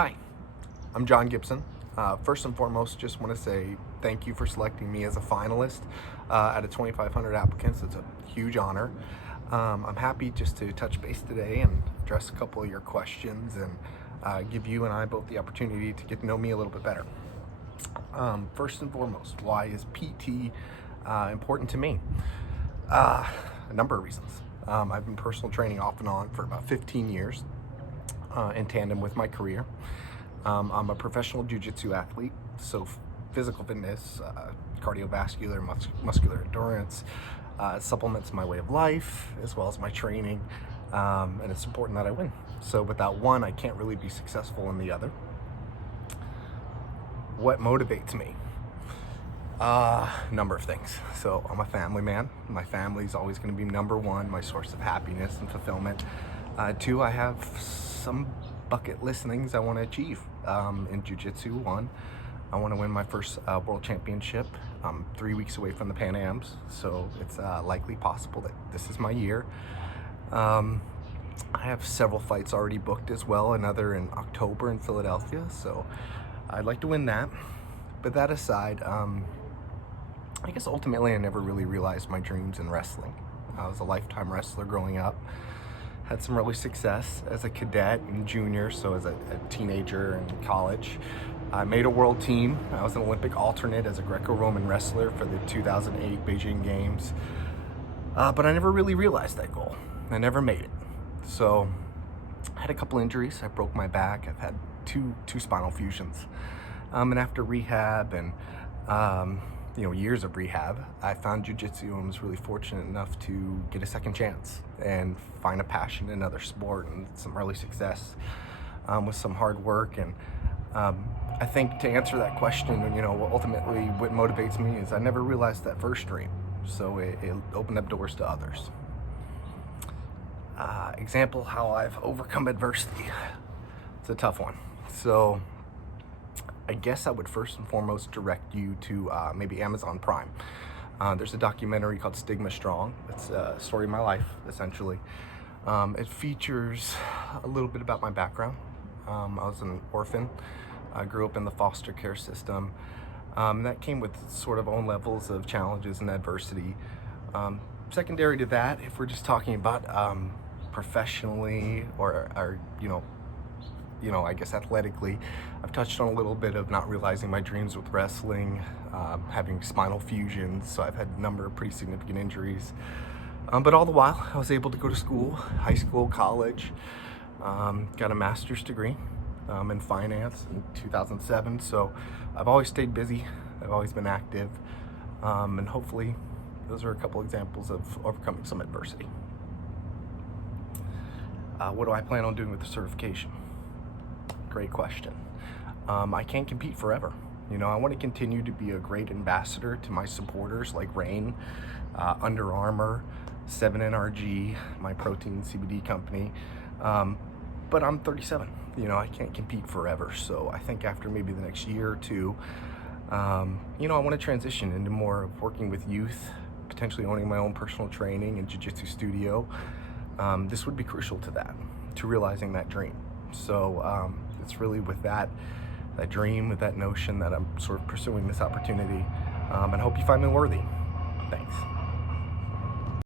Hi, I'm John Gibson. First and foremost, just want to say thank you for selecting me as a finalist out of 2,500 applicants. It's a huge honor. I'm happy just to touch base today and address a couple of your questions and give you and I both the opportunity to get to know me a little bit better. First and foremost, why is PT important to me? A number of reasons. I've been personal training off and on for about 15 years. In tandem with my career. I'm a professional jiu-jitsu athlete, so physical fitness, cardiovascular, muscular endurance, supplements my way of life as well as my training, and it's important that I win. So without one, I can't really be successful in the other. What motivates me? Number of things. So I'm a family man. My family's always going to be number one, my source of happiness and fulfillment. Two, I have some bucket list things I want to achieve in jiu-jitsu. One, I want to win my first world championship. I'm 3 weeks away from the Pan Ams, so it's likely possible that this is my year. I have several fights already booked as well, another in October in Philadelphia, so I'd like to win that. But that aside, I guess ultimately I never really realized my dreams in wrestling. I was a lifetime wrestler growing up. Had some early success as a cadet and junior, so as a teenager and college. I made a world team. I was an Olympic alternate as a Greco-Roman wrestler for the 2008 Beijing Games. But I never really realized that goal. I never made it. So I had a couple injuries. I broke my back. I've had two spinal fusions. And after rehab and years of rehab, I found jiu-jitsu and was really fortunate enough to get a second chance and find a passion in another sport and some early success with some hard work. And I think to answer that question, ultimately what motivates me is I never realized that first dream. So it opened up doors to others. Example, how I've overcome adversity. It's a tough one. So I guess I would first and foremost direct you to maybe Amazon Prime. There's a documentary called Stigma Strong. It's a story of my life, essentially. It features a little bit about my background. I was an orphan. I grew up in the foster care system. That came with sort of own levels of challenges and adversity. Secondary to that, if we're just talking about professionally or I guess athletically, I've touched on a little bit of not realizing my dreams with wrestling, having spinal fusions, so I've had a number of pretty significant injuries. But all the while, I was able to go to school, high school, college, got a master's degree in finance in 2007, so I've always stayed busy, I've always been active, and hopefully those are a couple examples of overcoming some adversity. What do I plan on doing with the certification? Great question. I can't compete forever. I want to continue to be a great ambassador to my supporters like Rain, Under Armour, 7NRG, my protein CBD company. But I'm 37. I can't compete forever. So I think after maybe the next year or two, I want to transition into more of working with youth, potentially owning my own personal training and jiu-jitsu studio. This would be crucial to that, to realizing that dream. So it's really with that dream, with that notion that I'm sort of pursuing this opportunity, and hope you find me worthy. Thanks.